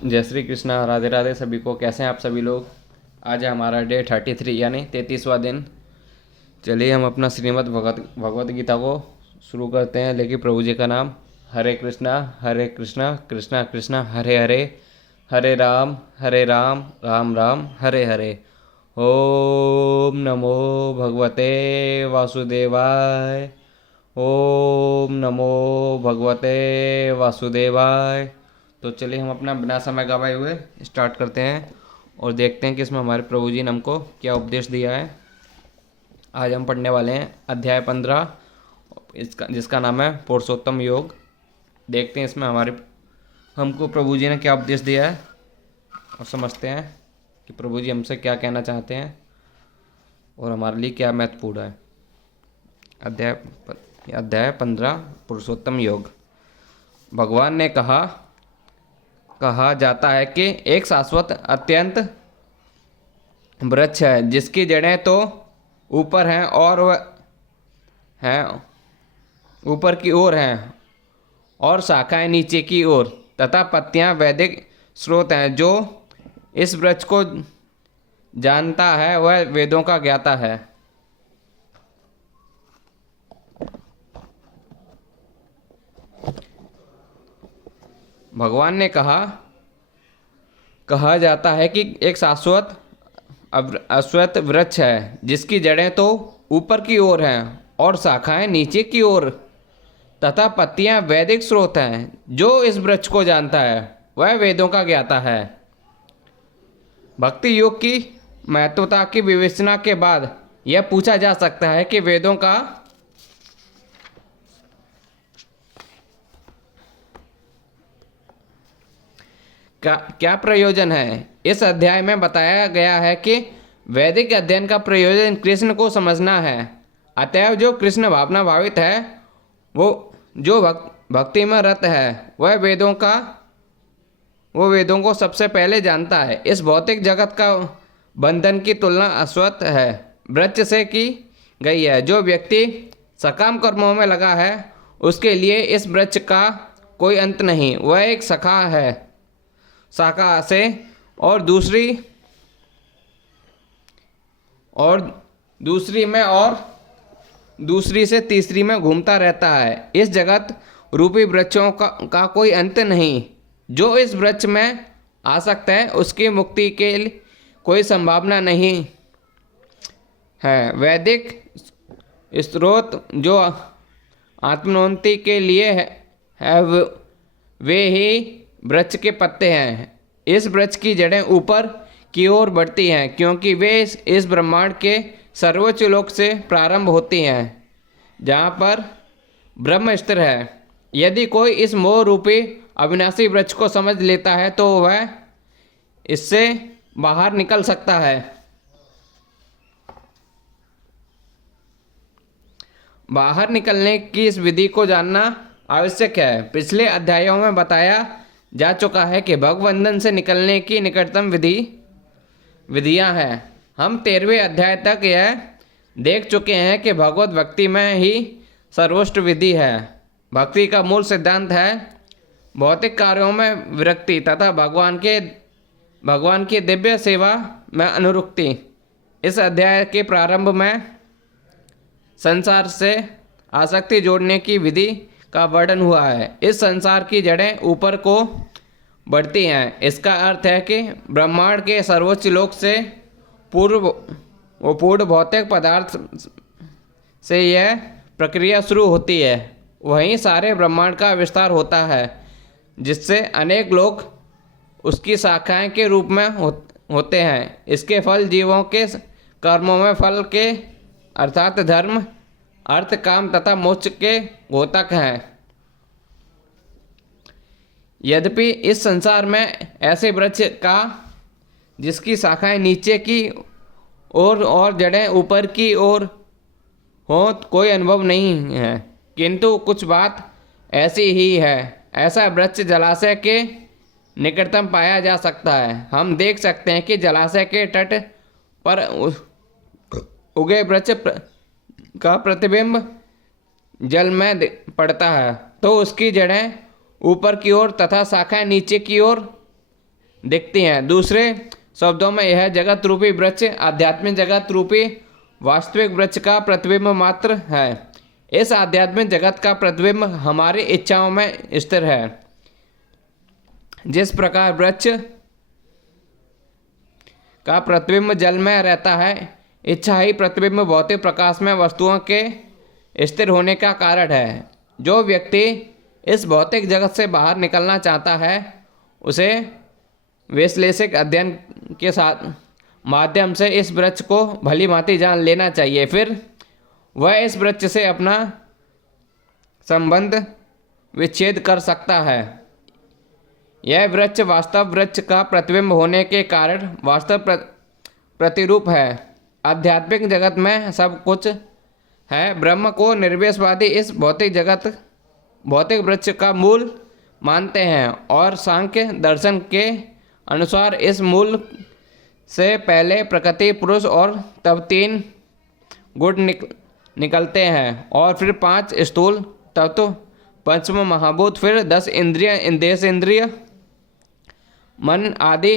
जय श्री कृष्णा, राधे राधे सभी को। कैसे हैं आप सभी लोग। आज है हमारा डे 33 यानी 33वां दिन। चलिए हम अपना श्रीमद् भगवत गीता को शुरू करते हैं। लेकिन प्रभु जी का नाम। हरे कृष्णा कृष्णा कृष्णा हरे हरे, हरे राम राम राम हरे हरे। ओम नमो भगवते वासुदेवाय। ओम नमो भगवते वासुदेवाय। तो चलिए हम अपना बिना समय गवाए हुए स्टार्ट करते हैं और देखते हैं कि इसमें हमारे प्रभु जी ने हमको क्या उपदेश दिया है। आज हम पढ़ने वाले हैं अध्याय 15, जिसका नाम है पुरुषोत्तम योग। देखते हैं इसमें हमको प्रभु जी ने क्या उपदेश दिया है और समझते हैं कि प्रभु जी हमसे क्या कहना चाहते हैं और हमारे लिए क्या महत्वपूर्ण है। अध्याय 15 पुरुषोत्तम योग। भगवान ने कहा जाता है कि एक शाश्वत अत्यंत वृक्ष है जिसकी जड़ें तो ऊपर हैं और वह हैं ऊपर की ओर हैं और शाखाएं नीचे की ओर, तथा पत्तियां वैदिक स्रोत हैं। जो इस वृक्ष को जानता है वह वेदों का ज्ञाता है। भगवान ने कहा जाता है कि एक शाश्वत अश्वत्थ वृक्ष है जिसकी जड़ें तो ऊपर की ओर हैं और शाखाएं नीचे की ओर, तथा पत्तियां वैदिक स्रोत हैं। जो इस वृक्ष को जानता है वह वेदों का ज्ञाता है। भक्ति योग की महत्वता की विवेचना के बाद यह पूछा जा सकता है कि वेदों का क्या प्रयोजन है। इस अध्याय में बताया गया है कि वैदिक अध्ययन का प्रयोजन कृष्ण को समझना है। अतएव जो कृष्ण भावना भावित है, वो जो भक्ति में रत है, वह वेदों को सबसे पहले जानता है। इस भौतिक जगत का बंधन की तुलना अश्वत्थ है वृक्ष से की गई है। जो व्यक्ति सकाम कर्मों में लगा है उसके लिए इस वृक्ष का कोई अंत नहीं। वह एक शाखा से और दूसरी से तीसरी में घूमता रहता है। इस जगत रूपी वृक्षों का कोई अंत नहीं। जो इस वृक्ष में आसक्त है उसकी मुक्ति के लिए कोई संभावना नहीं है। वैदिक स्रोत जो आत्मोन्नति के लिए है वे ही वृक्ष के पत्ते हैं। इस वृक्ष की जड़ें ऊपर की ओर बढ़ती हैं क्योंकि वे इस ब्रह्मांड के सर्वोच्च लोक से प्रारंभ होती हैं जहाँ पर ब्रह्म स्थिर है। यदि कोई इस मोह रूपी अविनाशी वृक्ष को समझ लेता है तो वह इससे बाहर निकल सकता है। बाहर निकलने की इस विधि को जानना आवश्यक है। पिछले अध्यायों में बताया जा चुका है कि भगवंदन से निकलने की निकटतम विधियां हैं। हम 13वें अध्याय तक यह देख चुके हैं कि भगवत भक्ति में ही सर्वोच्च विधि है। भक्ति का मूल सिद्धांत है भौतिक कार्यों में विरक्ति तथा भगवान की दिव्य सेवा में अनुरक्ति। इस अध्याय के प्रारंभ में संसार से आसक्ति जोड़ने की विधि का वर्णन हुआ है। इस संसार की जड़ें ऊपर को बढ़ती हैं। इसका अर्थ है कि ब्रह्मांड के सर्वोच्च लोक से पूर्ण भौतिक पदार्थ से यह प्रक्रिया शुरू होती है। वहीं सारे ब्रह्मांड का विस्तार होता है जिससे अनेक लोक उसकी शाखाएं के रूप में होते हैं। इसके फल जीवों के कर्मों में फल के अर्थात धर्म, अर्थ, काम तथा मोक्ष के घोतक हैं। यद्यपि इस संसार में ऐसे वृक्ष का जिसकी शाखाएं नीचे की ओर और जड़ें ऊपर की ओर हो कोई अनुभव नहीं है, किंतु कुछ बात ऐसी ही है। ऐसा वृक्ष जलाशय के निकटतम पाया जा सकता है। हम देख सकते हैं कि जलाशय के तट पर उगे वृक्ष का प्रतिबिंब जल में पड़ता है तो उसकी जड़ें ऊपर की ओर तथा शाखाएं नीचे की ओर दिखती हैं। दूसरे शब्दों में यह जगत रूपी वृक्ष आध्यात्मिक जगत रूपी वास्तविक वृक्ष का प्रतिबिंब मात्र है। इस आध्यात्मिक जगत का प्रतिबिंब हमारी इच्छाओं में स्थिर है। जिस प्रकार वृक्ष का प्रतिबिंब जल में रहता है, इच्छा ही प्रतिबिंब भौतिक प्रकाश में वस्तुओं के स्थिर होने का कारण है। जो व्यक्ति इस भौतिक जगत से बाहर निकलना चाहता है, उसे विश्लेषक अध्ययन के साथ माध्यम से इस वृक्ष को भली भांति जान लेना चाहिए। फिर वह इस वृक्ष से अपना संबंध विच्छेद कर सकता है। यह वृक्ष वास्तव वृक्ष का प्रतिबिंब होने के कारण वास्तव प्रतिरूप है। आध्यात्मिक जगत में सब कुछ है। ब्रह्म को निर्विशेषवादी इस भौतिक वृक्ष का मूल मानते हैं और सांख्य दर्शन के अनुसार इस मूल से पहले प्रकृति, पुरुष और तब 3 गुण निकलते हैं और फिर 5 स्थूल तत्व, पंचम महाभूत, फिर 10 इंद्रिय, देश इंद्रिय, मन आदि।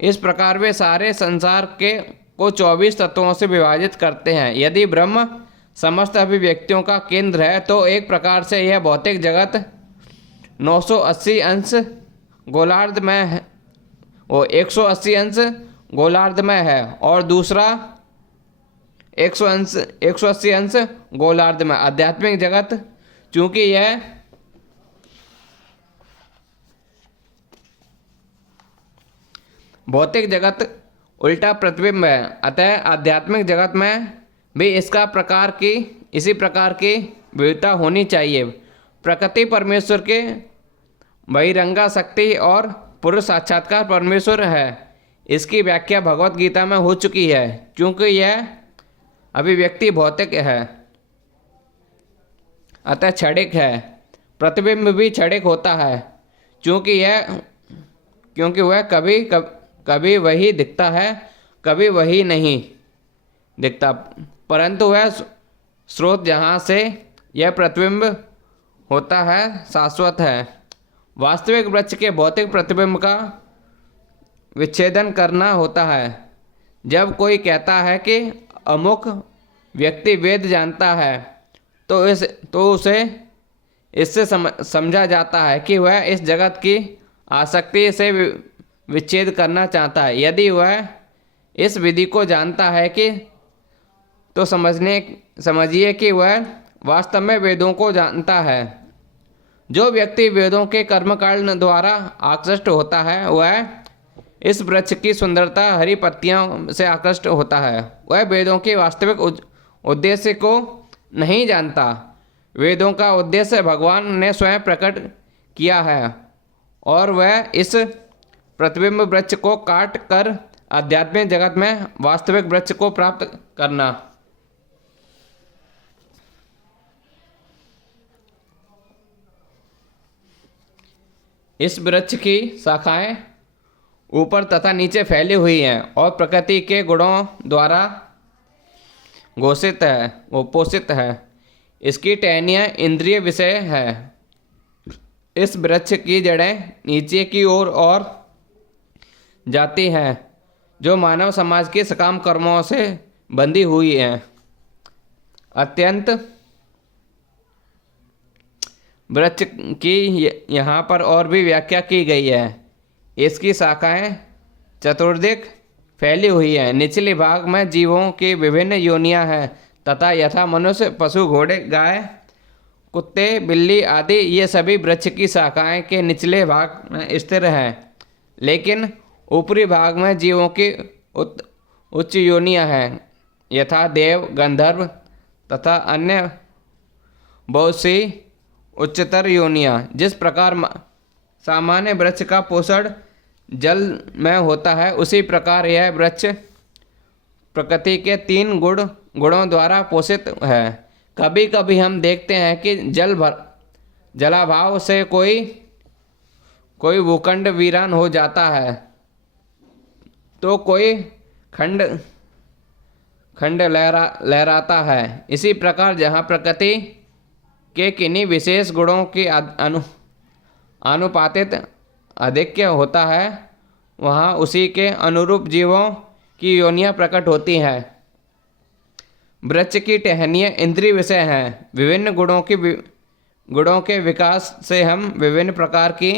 इस प्रकार वे सारे संसार को 24 तत्वों से विभाजित करते हैं। यदि ब्रह्म समस्त अभिव्यक्तियों का केंद्र है तो एक प्रकार से यह भौतिक जगत 980 अंश गोलार्ध में है, वो 180 अंश गोलार्ध में है और दूसरा 180 अंश गोलार्ध में। आध्यात्मिक जगत चूंकि यह भौतिक जगत उल्टा प्रतिबिंब है, अतः आध्यात्मिक जगत में भी इसी प्रकार की विविधता होनी चाहिए। प्रकृति परमेश्वर के बहिरंगा शक्ति और पुरुष साक्षात्कार परमेश्वर है। इसकी व्याख्या भगवत गीता में हो चुकी है। क्योंकि यह अभिव्यक्ति भौतिक है, अतः क्षणिक है। प्रतिबिंब भी क्षणिक होता है, क्योंकि वह कभी वही दिखता है, कभी वही नहीं दिखता, परंतु वह स्रोत जहाँ से यह प्रतिबिंब होता है शाश्वत है। वास्तविक वृक्ष के भौतिक प्रतिबिंब का विच्छेदन करना होता है। जब कोई कहता है कि अमुक व्यक्ति वेद जानता है तो उसे इससे समझा जाता है कि वह इस जगत की आसक्ति से विच्छेद करना चाहता है। यदि वह इस विधि को जानता है तो समझिए कि वह वास्तव में वेदों को जानता है। जो व्यक्ति वेदों के कर्मकांड द्वारा आकृष्ट होता है, वह इस वृक्ष की सुंदरता, हरी पत्तियों से आकृष्ट होता है। वह वेदों के वास्तविक उद्देश्य को नहीं जानता। वेदों का उद्देश्य भगवान ने स्वयं प्रकट किया है और वह इस प्रतिबिंब वृक्ष को काट कर आध्यात्मिक जगत में वास्तविक वृक्ष को प्राप्त करना। इस वृक्ष की शाखाएं ऊपर तथा नीचे फैली हुई हैं और प्रकृति के गुणों द्वारा पोषित है। इसकी टहनियाँ इंद्रिय विषय है। इस वृक्ष की जड़ें नीचे की ओर और जाती हैं, जो मानव समाज के सकाम कर्मों से बंधी हुई हैं। अत्यंत वृक्ष की यहाँ पर और भी व्याख्या की गई है। इसकी शाखाएं चतुर्दिक फैली हुई हैं। निचले भाग में जीवों की विभिन्न योनियां हैं तथा यथा मनुष्य, पशु, घोड़े, गाय, कुत्ते, बिल्ली आदि ये सभी वृक्ष की शाखाएं के निचले भाग में स्थिर हैं। लेकिन ऊपरी भाग में जीवों की उच्च योनियां हैं, यथा देव, गंधर्व तथा अन्य बहुत सी उच्चतर योनियां। जिस प्रकार सामान्य वृक्ष का पोषण जल में होता है, उसी प्रकार यह वृक्ष प्रकृति के 3 गुणों द्वारा पोषित है। कभी कभी हम देखते हैं कि जलाभाव से कोई भूखंड वीरान हो जाता है तो कोई खंड लहराता है। इसी प्रकार जहाँ प्रकृति के किन्हीं विशेष गुणों की अधिक होता है वहाँ उसी के अनुरूप जीवों की योनियाँ प्रकट होती हैं। वृक्ष की टहनियाँ इंद्रिय विषय हैं। विभिन्न गुणों के विकास से हम विभिन्न प्रकार की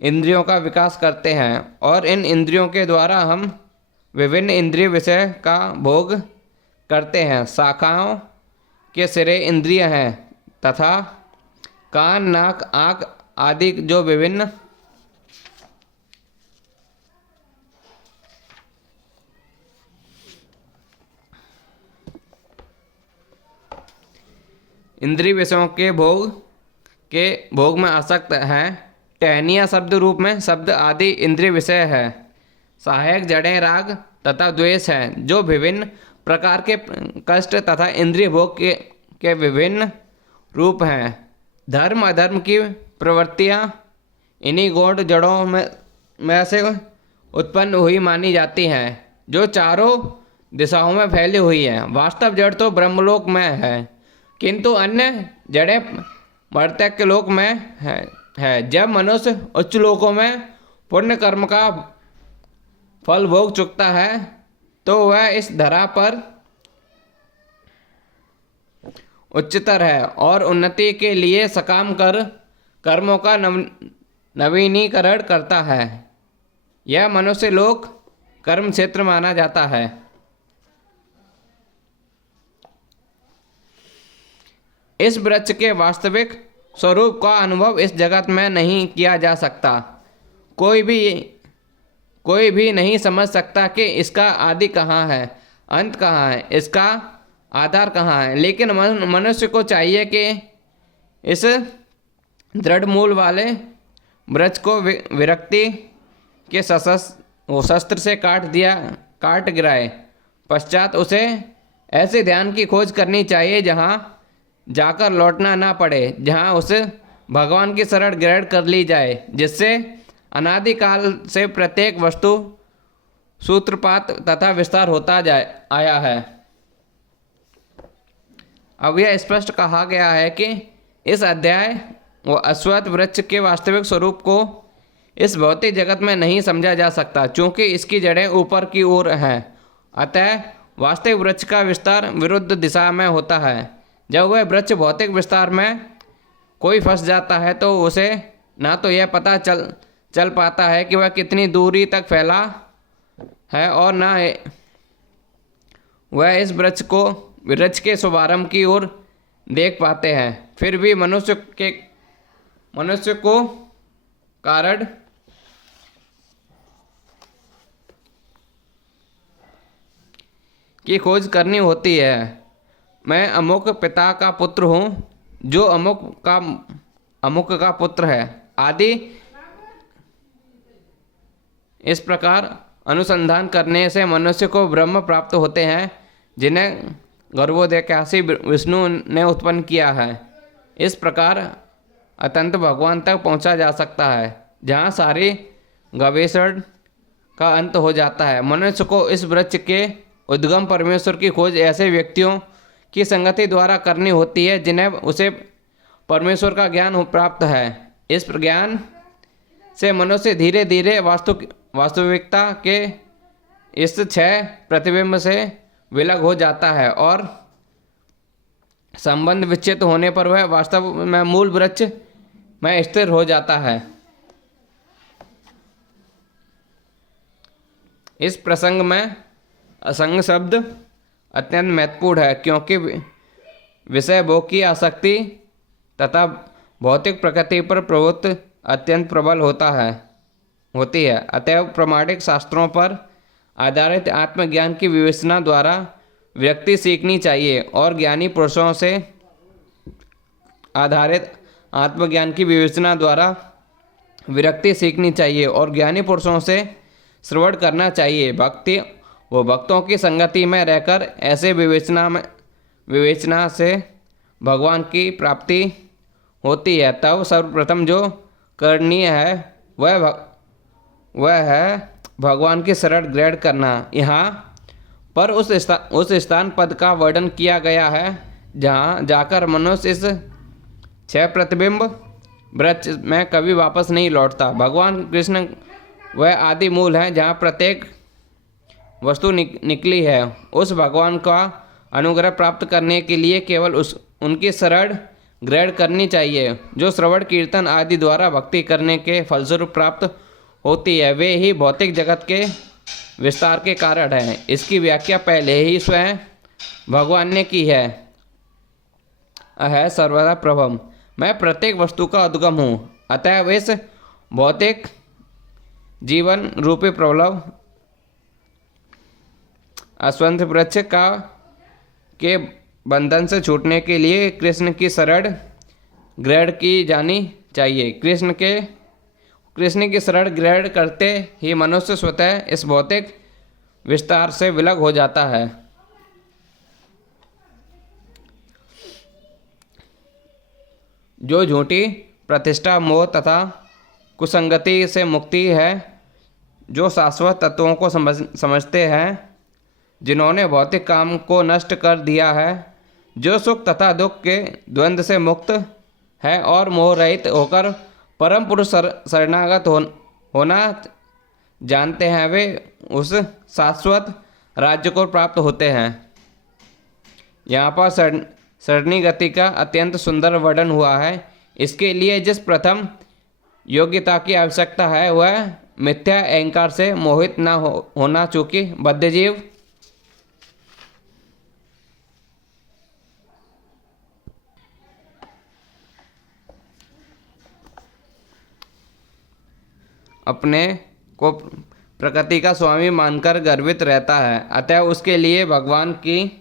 इंद्रियों का विकास करते हैं और इन इंद्रियों के द्वारा हम विभिन्न इंद्रिय विषय का भोग करते हैं। शाखाओं के सिरे इंद्रिय हैं तथा कान, नाक, आँख आदि जो विभिन्न इंद्रिय विषयों के भोग में आसक्त हैं। टहनियाँ शब्द रूप में शब्द आदि इंद्रिय विषय है। सहायक जड़ें राग तथा द्वेष हैं जो विभिन्न प्रकार के कष्ट तथा इंद्रिय भोग के विभिन्न रूप हैं। धर्म अधर्म की प्रवृत्तियाँ इन्हीं गौण जड़ों में से उत्पन्न हुई मानी जाती हैं जो चारों दिशाओं में फैली हुई हैं। वास्तव जड़ तो ब्रह्मलोक में है किंतु अन्य जड़ें मर्त्य लोक में है। जब मनुष्य उच्च लोकों में पुण्य कर्म का फल भोग चुकता है तो वह इस धरा पर उच्चतर है और उन्नति के लिए सकाम कर्मों का नवीनीकरण करता है। यह मनुष्य लोक कर्म क्षेत्र माना जाता है। इस वृक्ष के वास्तविक स्वरूप का अनुभव इस जगत में नहीं किया जा सकता। कोई भी नहीं समझ सकता कि इसका आदि कहाँ है, अंत कहाँ है, इसका आधार कहाँ है। लेकिन मनुष्य को चाहिए कि इस दृढ़ मूल वाले वृक्ष को विरक्ति के शस्त्र से काट गिराए। पश्चात उसे ऐसे ध्यान की खोज करनी चाहिए जहाँ जाकर लौटना ना पड़े, जहाँ उसे भगवान की शरण ग्रहण कर ली जाए, जिससे अनादिकाल से प्रत्येक वस्तु सूत्रपात तथा विस्तार होता आया है। अब यह स्पष्ट कहा गया है कि इस अध्याय व अश्वत्थ वृक्ष के वास्तविक स्वरूप को इस भौतिक जगत में नहीं समझा जा सकता, चूँकि इसकी जड़ें ऊपर की ओर हैं। अतः वास्तविक वृक्ष का विस्तार विरुद्ध दिशा में होता है। जब वह वृक्ष भौतिक विस्तार में कोई फंस जाता है तो उसे ना तो यह पता चल पाता है कि वह कितनी दूरी तक फैला है और ना वह इस वृक्ष के शुभारंभ की ओर देख पाते हैं। फिर भी मनुष्य को कारण की खोज करनी होती है। मैं अमुक पिता का पुत्र हूँ जो अमुक का पुत्र है आदि। इस प्रकार अनुसंधान करने से मनुष्य को ब्रह्म प्राप्त होते हैं जिन्हें गर्भोदकाशी विष्णु ने उत्पन्न किया है। इस प्रकार अतंत भगवान तक पहुँचा जा सकता है जहाँ सारी गवेषण का अंत हो जाता है। मनुष्य को इस वृक्ष के उद्गम परमेश्वर की खोज ऐसे व्यक्तियों की संगति द्वारा करनी होती है जिन्हें उसे परमेश्वर का ज्ञान प्राप्त है। इस ज्ञान से मनुष्य धीरे धीरे वास्तविकता के इस क्षय प्रतिबिंब से विलग हो जाता है और संबंध विच्छेद होने पर वह वास्तव में मूल वृक्ष में स्थिर हो जाता है। इस प्रसंग में असंग शब्द अत्यंत महत्वपूर्ण है क्योंकि विषय भोग की आसक्ति तथा भौतिक प्रकृति पर प्रवृत्ति अत्यंत प्रबल होती है। अतएव प्रामाणिक शास्त्रों पर आधारित आत्मज्ञान की विवेचना द्वारा व्यक्ति सीखनी चाहिए और ज्ञानी पुरुषों से आधारित आत्मज्ञान की विवेचना द्वारा विरक्ति सीखनी चाहिए और ज्ञानी पुरुषों से श्रवण करना चाहिए। भक्तों की संगति में रहकर ऐसे विवेचना से भगवान की प्राप्ति होती है। तब सर्वप्रथम जो करणीय है वह है भगवान की शरण ग्रहण करना। यहाँ पर उस स्थान पद का वर्णन किया गया है जहाँ जाकर मनुष्य इस क्षय प्रतिबिंब वृक्ष में कभी वापस नहीं लौटता। भगवान कृष्ण वह आदि मूल हैं जहाँ प्रत्येक वस्तु निकली है। उस भगवान का अनुग्रह प्राप्त करने के लिए केवल उनकी शरण ग्रहण करनी चाहिए, जो श्रवण कीर्तन आदि द्वारा भक्ति करने के फलस्वरूप प्राप्त होती है। वे ही भौतिक जगत के विस्तार के कारण हैं। इसकी व्याख्या पहले ही स्वयं भगवान ने की है। अह सर्वदा प्रभम, मैं प्रत्येक वस्तु का उद्गम हूँ, अतः इस भौतिक जीवन रूपी प्रबलभ अश्वत्थ वृक्ष के बंधन से छूटने के लिए कृष्ण की शरण ग्रहण की जानी चाहिए। कृष्ण की शरण ग्रहण करते ही मनुष्य स्वतः इस भौतिक विस्तार से विलग हो जाता है। जो झूठी प्रतिष्ठा, मोह तथा कुसंगति से मुक्ति है, जो शाश्वत तत्वों को समझते हैं, जिन्होंने भौतिक काम को नष्ट कर दिया है, जो सुख तथा दुख के द्वंद्व से मुक्त है और मोह रहित होकर परम पुरुष शरणागत होना जानते हैं, वे उस शाश्वत राज्य को प्राप्त होते हैं। यहाँ पर सरणी गति का अत्यंत सुंदर वर्णन हुआ है। इसके लिए जिस प्रथम योग्यता की आवश्यकता है वह मिथ्या अहंकार से मोहित न होना, चूँकि बद्धजीव अपने को प्रकृति का स्वामी मानकर गर्वित रहता है, अतः उसके लिए भगवान की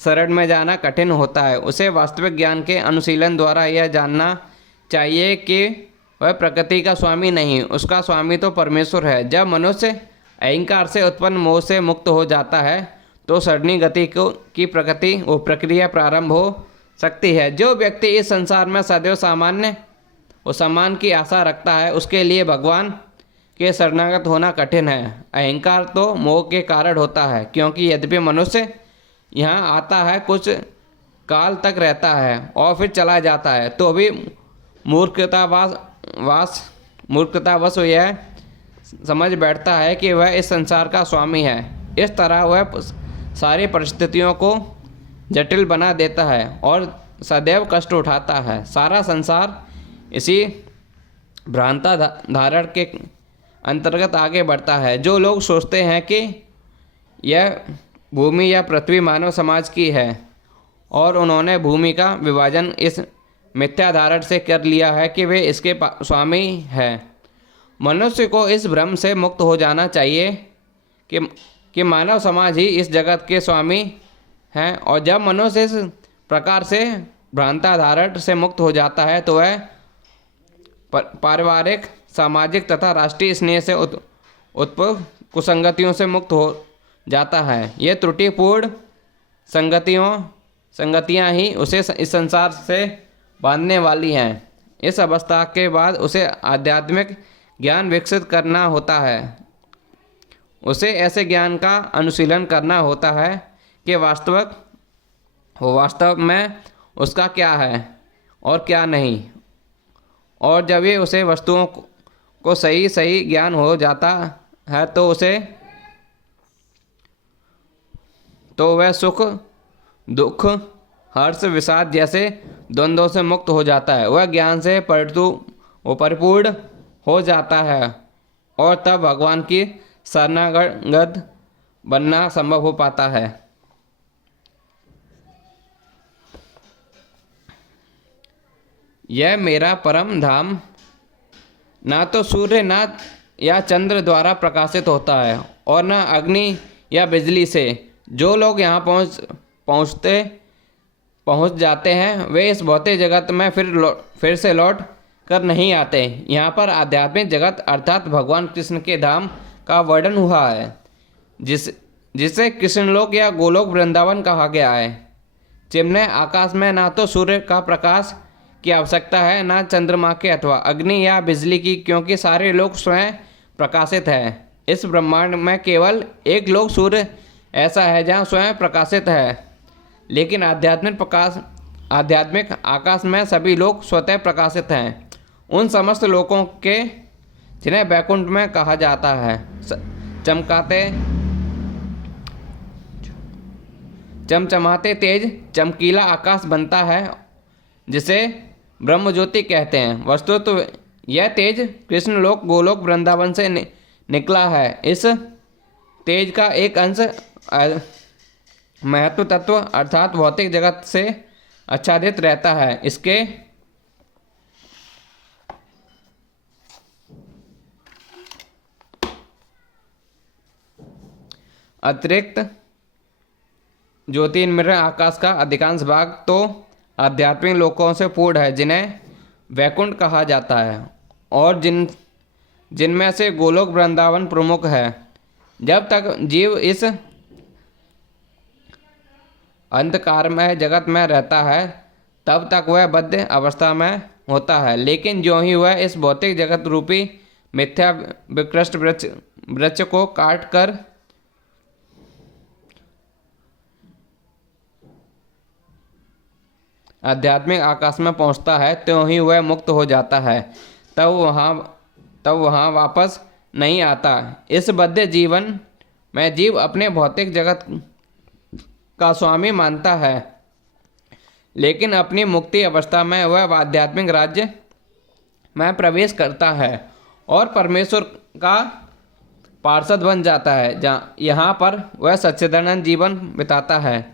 शरण में जाना कठिन होता है। उसे वास्तविक ज्ञान के अनुशीलन द्वारा यह जानना चाहिए कि वह प्रकृति का स्वामी नहीं, उसका स्वामी तो परमेश्वर है। जब मनुष्य अहंकार से उत्पन्न मोह से मुक्त हो जाता है तो सरणी गति की प्रक्रिया प्रारंभ हो सकती है। जो व्यक्ति इस संसार में सदैव सम्मान की आशा रखता है, उसके लिए भगवान के शरणागत होना कठिन है। अहंकार तो मोह के कारण होता है, क्योंकि यद्यपि मनुष्य यहाँ आता है, कुछ काल तक रहता है और फिर चला जाता है, तो भी मूर्खतावश यह समझ बैठता है कि वह इस संसार का स्वामी है। इस तरह वह सारी परिस्थितियों को जटिल बना देता है और सदैव कष्ट उठाता है। सारा संसार इसी भ्रांता धारण के अंतर्गत आगे बढ़ता है। जो लोग सोचते हैं कि यह भूमि या पृथ्वी मानव समाज की है और उन्होंने भूमि का विभाजन इस मिथ्या धारण से कर लिया है कि वे इसके स्वामी हैं। मनुष्य को इस भ्रम से मुक्त हो जाना चाहिए कि मानव समाज ही इस जगत के स्वामी हैं, और जब मनुष्य इस प्रकार से भ्रांता धारण से मुक्त हो जाता है तो वह पारिवारिक, सामाजिक तथा राष्ट्रीय स्नेह से उत्पन्न कुसंगतियों से मुक्त हो जाता है। ये त्रुटिपूर्ण संगतियाँ ही उसे इस संसार से बांधने वाली हैं। इस अवस्था के बाद उसे आध्यात्मिक ज्ञान विकसित करना होता है। उसे ऐसे ज्ञान का अनुशीलन करना होता है कि वास्तव में उसका क्या है और क्या नहीं। और जब ये उसे वस्तुओं को सही ज्ञान हो जाता है तो वह सुख, दुख, हर्ष, विषाद जैसे द्वंद्वों से मुक्त हो जाता है। वह ज्ञान से परिपूर्ण हो जाता है और तब भगवान की शरणागत बनना संभव हो पाता है। यह मेरा परम धाम ना तो सूर्य ना या चंद्र द्वारा प्रकाशित होता है और न अग्नि या बिजली से। जो लोग यहाँ पहुँच जाते हैं वे इस भौतिक जगत में फिर से लौट कर नहीं आते। यहाँ पर आध्यात्मिक जगत अर्थात भगवान कृष्ण के धाम का वर्णन हुआ है, जिसे कृष्णलोक या गोलोक वृंदावन कहा गया है। जिनमें आकाश में ना तो सूर्य का प्रकाश की आवश्यकता है, ना चंद्रमा के अथवा अग्नि या बिजली की, क्योंकि सारे लोग स्वयं प्रकाशित है। इस ब्रह्मांड में केवल एक लोक सूर्य ऐसा है जहाँ स्वयं प्रकाशित है, लेकिन आध्यात्मिक आध्यात्मिक आकाश में सभी लोग स्वतः प्रकाशित हैं, उन समस्त लोगों के जिन्हें वैकुंठ में कहा जाता है। चमचमाते तेज चमकीला आकाश बनता है जिसे ब्रह्म ज्योति कहते हैं। वस्तुतः यह तेज कृष्णलोक गोलोक वृंदावन से निकला है। इस तेज का एक अंश महत्व तत्व अर्थात भौतिक जगत से आच्छादित रहता है। इसके अतिरिक्त ज्योतिर्मय आकाश का अधिकांश भाग तो आध्यात्मिक लोकों से पूर्ण है, जिन्हें वैकुंठ कहा जाता है, और जिनमें से गोलोक वृंदावन प्रमुख है। जब तक जीव इस अंधकारमय जगत में रहता है तब तक वह बद्ध अवस्था में होता है, लेकिन ज्यों ही वह इस भौतिक जगत रूपी मिथ्या विकृष्ट वृक्ष को काट कर आध्यात्मिक आकाश में पहुंचता है, त्यों ही वह मुक्त हो जाता है। तब वहाँ वापस नहीं आता। इस बद्ध जीवन में जीव अपने भौतिक जगत का स्वामी मानता है, लेकिन अपनी मुक्ति अवस्था में वह आध्यात्मिक राज्य में प्रवेश करता है और परमेश्वर का पार्षद बन जाता है। यहाँ पर वह सच्चिदानंद जीवन बिताता है।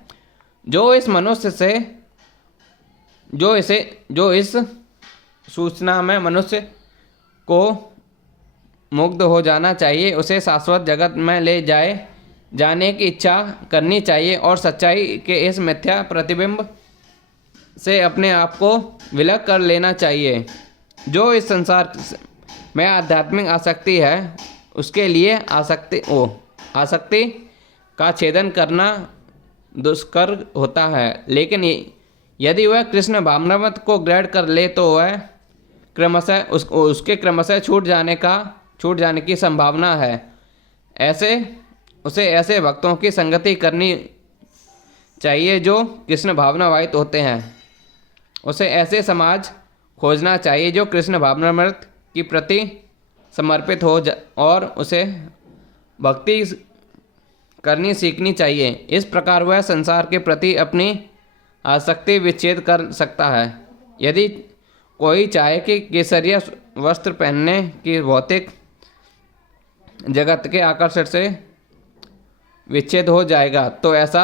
जो इस सूचना में मनुष्य को मुग्ध हो जाना चाहिए, उसे शाश्वत जगत में ले जाने की इच्छा करनी चाहिए और सच्चाई के इस मिथ्या प्रतिबिंब से अपने आप को विलग कर लेना चाहिए। जो इस संसार में आध्यात्मिक आसक्ति है, उसके लिए आसक्ति का छेदन करना दुष्कर होता है, लेकिन यदि वह कृष्ण भावनामत को ग्रहण कर ले तो वह क्रमशः उसके क्रमशः छूट जाने की संभावना है। उसे ऐसे भक्तों की संगति करनी चाहिए जो कृष्ण भावनावाहित होते हैं। उसे ऐसे समाज खोजना चाहिए जो कृष्ण भावनामृत की प्रति समर्पित हो और उसे भक्ति करनी सीखनी चाहिए। इस प्रकार वह संसार के प्रति अपनी आसक्ति विच्छेद कर सकता है। यदि कोई चाहे कि केसरिया वस्त्र पहनने की भौतिक जगत के आकर्षण से विच्छेद हो जाएगा तो ऐसा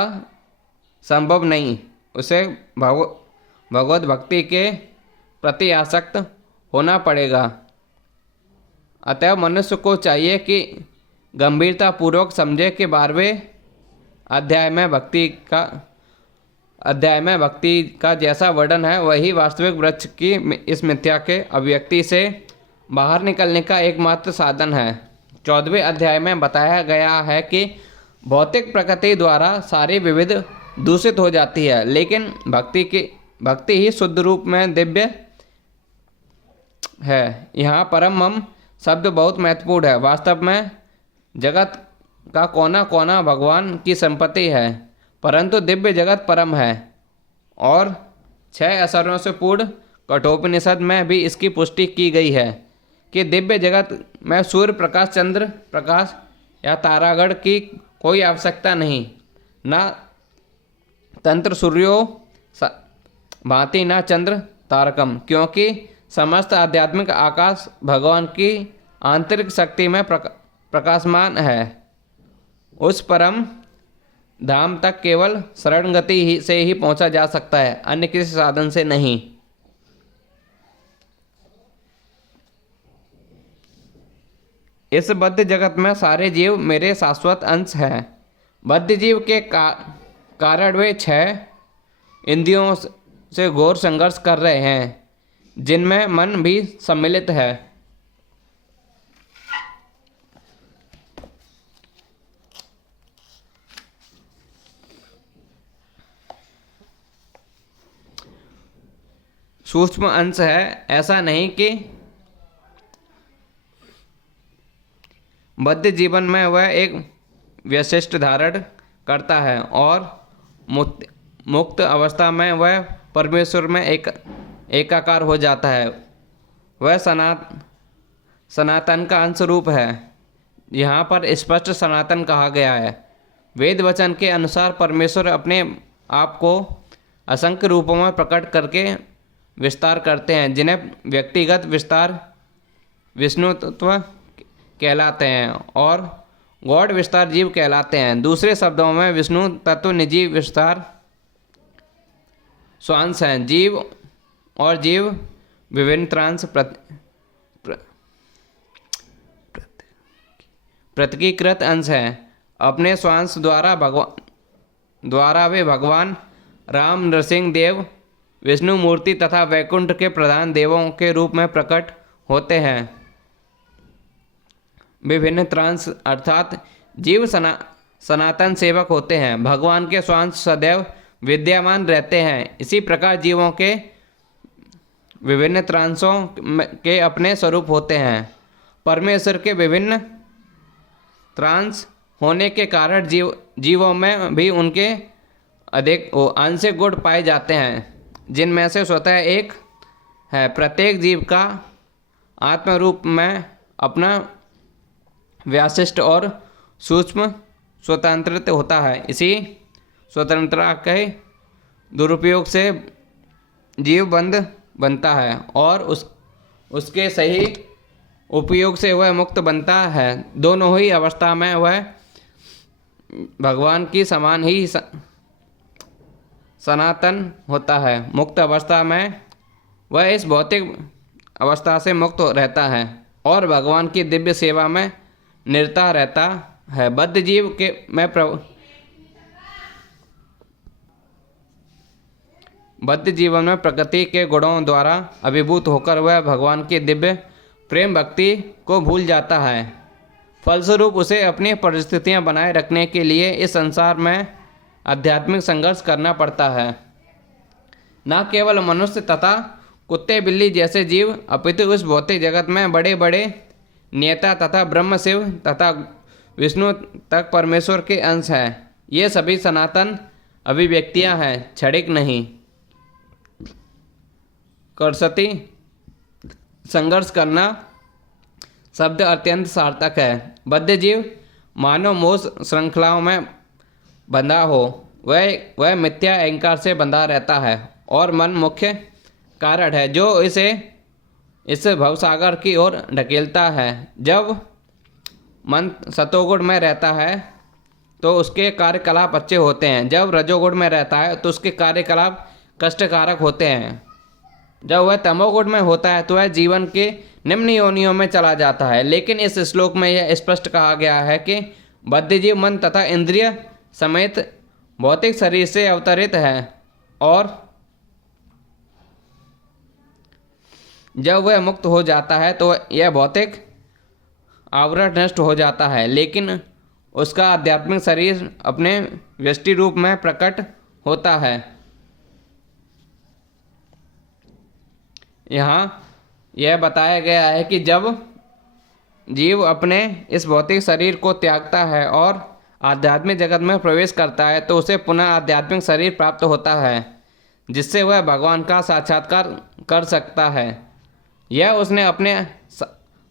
संभव नहीं। उसे भगवत भक्ति के प्रति आसक्त होना पड़ेगा। अतः मनुष्य को चाहिए कि गंभीरतापूर्वक समझे कि 12वें अध्याय में भक्ति का जैसा वर्णन है वही वास्तविक वृक्ष की इस मिथ्या के अभिव्यक्ति से बाहर निकलने का एकमात्र साधन है। 14वें अध्याय में बताया गया है कि भौतिक प्रकृति द्वारा सारी विविध दूषित हो जाती है, लेकिन भक्ति ही शुद्ध रूप में दिव्य है। यहाँ परम शब्द बहुत महत्वपूर्ण है। वास्तव में जगत का कोना कोना भगवान की संपत्ति है, परंतु दिव्य जगत परम है। और 6 असरों से पूर्ण कठोपनिषद में भी इसकी पुष्टि की गई है कि दिव्य जगत में सूर्य प्रकाश, चंद्र प्रकाश या तारागण की कोई आवश्यकता नहीं, न तंत्र सूर्यो भांति न चंद्र तारकम, क्योंकि समस्त आध्यात्मिक आकाश भगवान की आंतरिक शक्ति में प्रकाशमान है। उस परम धाम तक केवल शरण गति से ही पहुंचा जा सकता है, अन्य किसी साधन से नहीं। इस बद्ध जगत में सारे जीव मेरे शाश्वत अंश हैं। बद्ध जीव के कारण वे 6 इंद्रियों से घोर संघर्ष कर रहे हैं, जिनमें मन भी सम्मिलित है। सूक्ष्म अंश है, ऐसा नहीं कि बद्ध जीवन में वह एक विशिष्ट धारण करता है और मुक्त अवस्था में वह परमेश्वर में एकाकार हो जाता है। वह सनातन का अंश रूप है। यहाँ पर स्पष्ट सनातन कहा गया है। वेद वचन के अनुसार परमेश्वर अपने आप को असंख्य रूपों में प्रकट करके विस्तार करते हैं, जिन्हें व्यक्तिगत विस्तार विष्णुत्व कहलाते हैं और गॉड विस्तार जीव कहलाते हैं। दूसरे शब्दों में विष्णु तत्व निजी विस्तार स्वांश हैं। जीव विभिन्न त्रांश पृथकीकृत अंश हैं। अपने स्वांश द्वारा वे भगवान राम, नरसिंह देव, विष्णु मूर्ति तथा वैकुंठ के प्रधान देवों के रूप में प्रकट होते हैं। विभिन्न त्रांश अर्थात जीव सनातन सेवक होते हैं। भगवान के स्वांश सदैव विद्यमान रहते हैं। इसी प्रकार जीवों के विभिन्न त्रांशों के अपने स्वरूप होते हैं। परमेश्वर के विभिन्न त्रांश होने के कारण जीवों में भी उनके अधिक आंशिक गुण पाए जाते हैं, जिनमें से स्वतः एक है। प्रत्येक जीव का आत्म रूप में अपना व्याशिष्ट और सूक्ष्म स्वतंत्रता होता है। इसी स्वतंत्रता के दुरुपयोग से जीव बनता है और उसके सही उपयोग से वह मुक्त बनता है। दोनों ही अवस्था में वह भगवान की समान ही सनातन होता है। मुक्त अवस्था में वह इस भौतिक अवस्था से मुक्त रहता है और भगवान की दिव्य सेवा में निरता रहता है। बद्ध जीव के बद्ध जीवन में प्रकृति के गुणों द्वारा अभिभूत होकर वह भगवान की दिव्य प्रेम भक्ति को भूल जाता है। फलस्वरूप उसे अपनी परिस्थितियां बनाए रखने के लिए इस संसार में आध्यात्मिक संघर्ष करना पड़ता है। न केवल मनुष्य तथा कुत्ते बिल्ली जैसे जीव, अपितु इस भौतिक जगत में बड़े बड़े नेता तथा ब्रह्म, शिव तथा विष्णु तक परमेश्वर के अंश हैं। ये सभी सनातन अभिव्यक्तियां हैं, क्षणिक नहीं। करसती संघर्ष करना शब्द अत्यंत सार्थक है। बद्ध जीव मानव मोह श्रृंखलाओं में बंधा हो, वह मिथ्या अहंकार से बंधा रहता है और मन मुख्य कारण है जो इसे इस भवसागर की ओर ढकेलता है। जब मन सतोगुण में रहता है तो उसके कार्यकलाप अच्छे होते हैं। जब रजोगुण में रहता है तो उसके कार्यकलाप कष्टकारक होते हैं। जब वह तमोगुण में होता है तो वह जीवन के निम्न योनियों में चला जाता है। लेकिन इस श्लोक में यह स्पष्ट कहा गया है कि बद्धजीव मन तथा इंद्रिय समेत भौतिक शरीर से अवतरित है और जब वह मुक्त हो जाता है तो यह भौतिक आवरण नष्ट हो जाता है, लेकिन उसका आध्यात्मिक शरीर अपने व्यष्टि रूप में प्रकट होता है। यहाँ यह बताया गया है कि जब जीव अपने इस भौतिक शरीर को त्यागता है और आध्यात्मिक जगत में प्रवेश करता है तो उसे पुनः आध्यात्मिक शरीर प्राप्त होता है, जिससे वह भगवान का साक्षात्कार कर सकता है। यह उसने अपने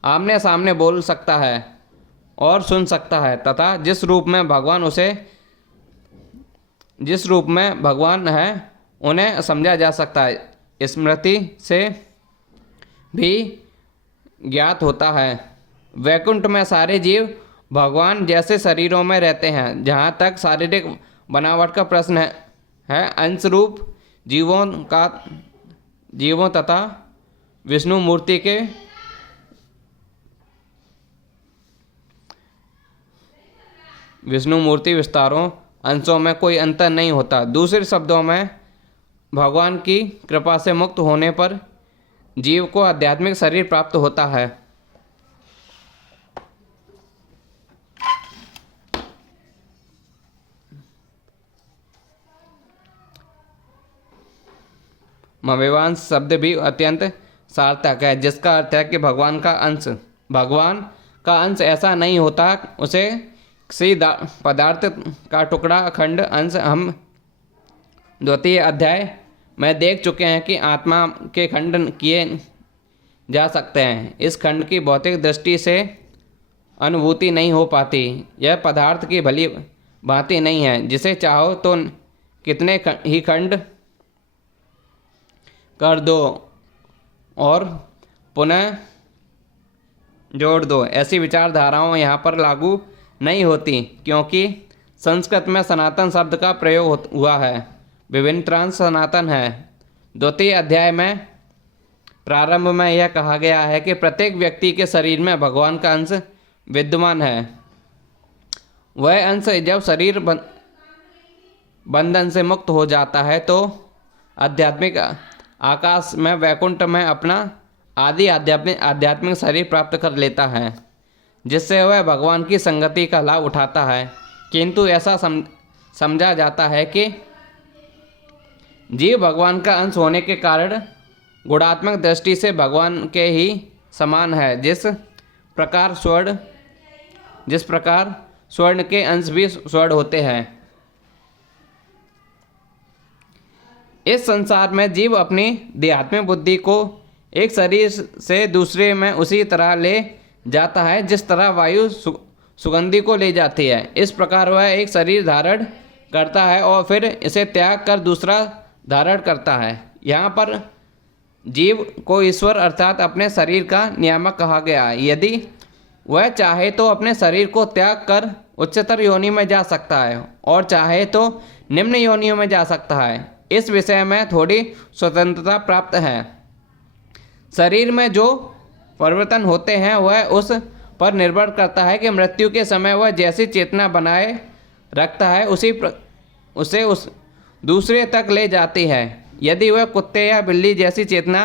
आमने सामने बोल सकता है और सुन सकता है तथा जिस रूप में भगवान है उन्हें समझा जा सकता है। स्मृति से भी ज्ञात होता है। वैकुंठ में सारे जीव भगवान जैसे शरीरों में रहते हैं। जहाँ तक शारीरिक बनावट का प्रश्न है अंश रूप जीवों तथा विष्णु मूर्ति के विस्तारों अंशों में कोई अंतर नहीं होता। दूसरे शब्दों में भगवान की कृपा से मुक्त होने पर जीव को आध्यात्मिक शरीर प्राप्त होता है। मवेवांश शब्द भी अत्यंत सार्थक है, जिसका अर्थ है कि भगवान का अंश। भगवान का अंश ऐसा नहीं होता, उसे किसी पदार्थ का टुकड़ा, खंड, अंश हम द्वितीय अध्याय में देख चुके हैं कि आत्मा के खंड किए जा सकते हैं। इस खंड की भौतिक दृष्टि से अनुभूति नहीं हो पाती। यह पदार्थ की भली भांति नहीं है, जिसे चाहो तो कितने ही खंड कर दो और पुनः जोड़ दो। ऐसी विचारधाराओं यहाँ पर लागू नहीं होती, क्योंकि संस्कृत में सनातन शब्द का प्रयोग हुआ है। विभिन्नत्रांश सनातन है। द्वितीय अध्याय में प्रारंभ में यह कहा गया है कि प्रत्येक व्यक्ति के शरीर में भगवान का अंश विद्यमान है। वह अंश जब शरीर बंधन से मुक्त हो जाता है तो आध्यात्मिक आकाश में वैकुंठ में अपना आदि आध्यात्मिक शरीर प्राप्त कर लेता है, जिससे वह भगवान की संगति का लाभ उठाता है। किंतु ऐसा समझा जाता है कि जीव भगवान का अंश होने के कारण गुणात्मक दृष्टि से भगवान के ही समान है। जिस प्रकार स्वर्ण के अंश भी स्वर्ण होते हैं। इस संसार में जीव अपनी देहात्मिक बुद्धि को एक शरीर से दूसरे में उसी तरह ले जाता है जिस तरह वायु सुगंधि को ले जाती है। इस प्रकार वह एक शरीर धारण करता है और फिर इसे त्याग कर दूसरा धारण करता है। यहाँ पर जीव को ईश्वर अर्थात अपने शरीर का नियामक कहा गया है। यदि वह चाहे तो अपने शरीर को त्याग कर उच्चतर योनि में जा सकता है और चाहे तो निम्न योनियों में जा सकता है। इस विषय में थोड़ी स्वतंत्रता प्राप्त है। शरीर में जो परिवर्तन होते हैं वह उस पर निर्भर करता है कि मृत्यु के समय वह जैसी चेतना बनाए रखता है उसे उस दूसरे तक ले जाती है। यदि वह कुत्ते या बिल्ली जैसी चेतना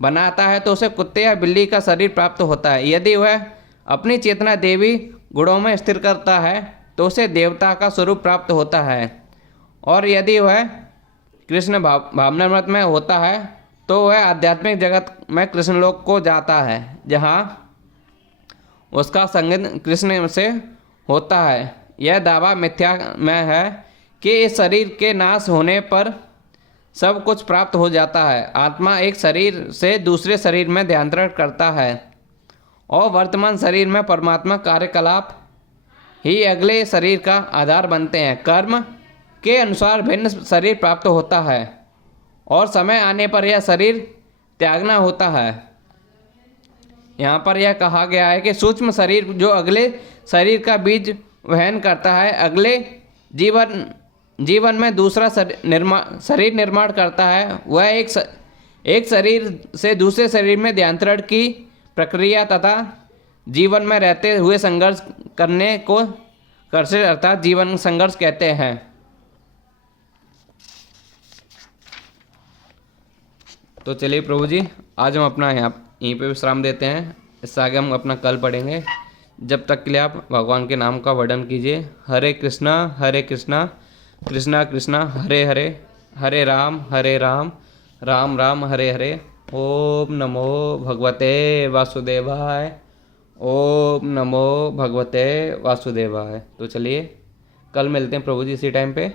बनाता है तो उसे कुत्ते या बिल्ली का शरीर प्राप्त होता है। यदि वह अपनी चेतना देवी गुणों में स्थिर करता है तो उसे देवता का स्वरूप प्राप्त होता है। और यदि वह कृष्ण भावनामृत में होता है तो वह आध्यात्मिक जगत में कृष्णलोक को जाता है, जहाँ उसका संगत कृष्ण से होता है। यह दावा मिथ्या में है कि इस शरीर के नाश होने पर सब कुछ प्राप्त हो जाता है। आत्मा एक शरीर से दूसरे शरीर में ध्यांतरण करता है और वर्तमान शरीर में परमात्मा कार्यकलाप ही अगले शरीर का आधार बनते हैं। कर्म के अनुसार भिन्न शरीर प्राप्त होता है और समय आने पर यह शरीर त्यागना होता है। यहाँ पर यह कहा गया है कि सूक्ष्म शरीर जो अगले शरीर का बीज वहन करता है, अगले जीवन में दूसरा शरीर निर्माण करता है। वह एक शरीर से दूसरे शरीर में ध्यांतरण की प्रक्रिया तथा जीवन में रहते हुए संघर्ष करने को कर्षण अर्थात जीवन संघर्ष कहते हैं। तो चलिए प्रभु जी, आज हम अपना यहीं पे विश्राम देते हैं। इससे आगे हम अपना कल पढ़ेंगे। जब तक के लिए आप भगवान के नाम का वर्णन कीजिए। हरे कृष्णा कृष्णा कृष्णा हरे हरे, हरे राम राम राम हरे हरे। ओम नमो भगवते वासुदेवाय, ओम नमो भगवते वासुदेवाय। तो चलिए कल मिलते हैं प्रभु जी इसी टाइम पे।